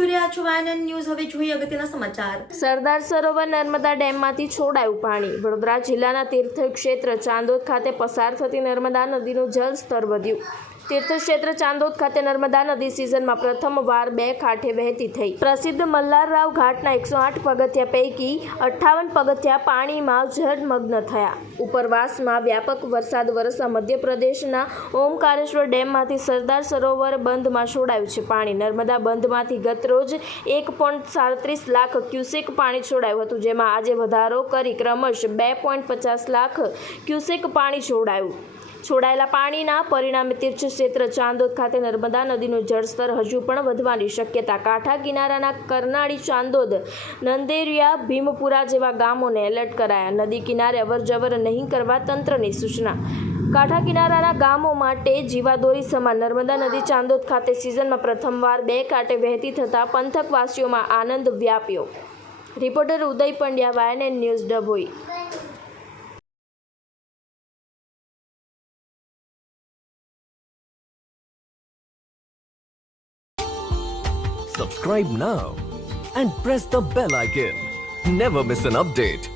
જોઈ રહ્યા છો વાયએનએન ન્યૂઝ। હવે જોઈએ અગત્યના સમાચાર। સરદાર સરોવર નર્મદા ડેમમાંથી છોડાયું પાણી। વડોદરા જિલ્લાના તીર્થક્ષેત્ર ચાંદોદ ખાતે પસાર થતી નર્મદા નદીનું જળસ્તર વધ્યું। તીર્થક્ષેત્ર ચાંદોદ ખાતે નર્મદા નદી સિઝનમાં પ્રથમવાર 2 કાંઠે વહેતી થઈ। પ્રસિદ્ધ મલ્હારરાવ ઘાટના 108 પગથિયા પૈકી 58 પગથિયા પાણીમાં જળમગ્ન થયા। ઉપરવાસમાં વ્યાપક વરસાદ વરસતા મધ્યપ્રદેશના ઓમકારેશ્વર ડેમમાંથી સરદાર સરોવર બંધમાં છોડાયું છે પાણી। નર્મદા બંધમાંથી ગતરોજ 1.37 લાખ ક્યુસેક પાણી છોડાયું હતું, જેમાં આજે વધારો કરી ક્રમશઃ 2.50 લાખ ક્યુસેક પાણી છોડાયેલા પાણીના પરિણામે તીર્થક્ષેત્ર ચાંદોદ ખાતે નર્મદા નદીનું જળસ્તર હજુ પણ વધવાની શક્યતા। કાંઠા કિનારાના કરનાળી, ચાંદોદ, નંદેરિયા, ભીમપુરા જેવા ગામોને એલર્ટ કરાયા। નદી કિનારે અવરજવર નહીં કરવા તંત્રની સૂચના। કાંઠા કિનારાના ગામો માટે જીવાદોરી સમાન નર્મદા નદી ચાંદોદ ખાતે સિઝનમાં પ્રથમવાર 2 કાંઠે વહેતી થતાં પંથકવાસીઓમાં આનંદ વ્યાપ્યો। Reporter Uday Pandya, YNN news, Dabhoi. Subscribe now and press the bell icon. Never miss an update.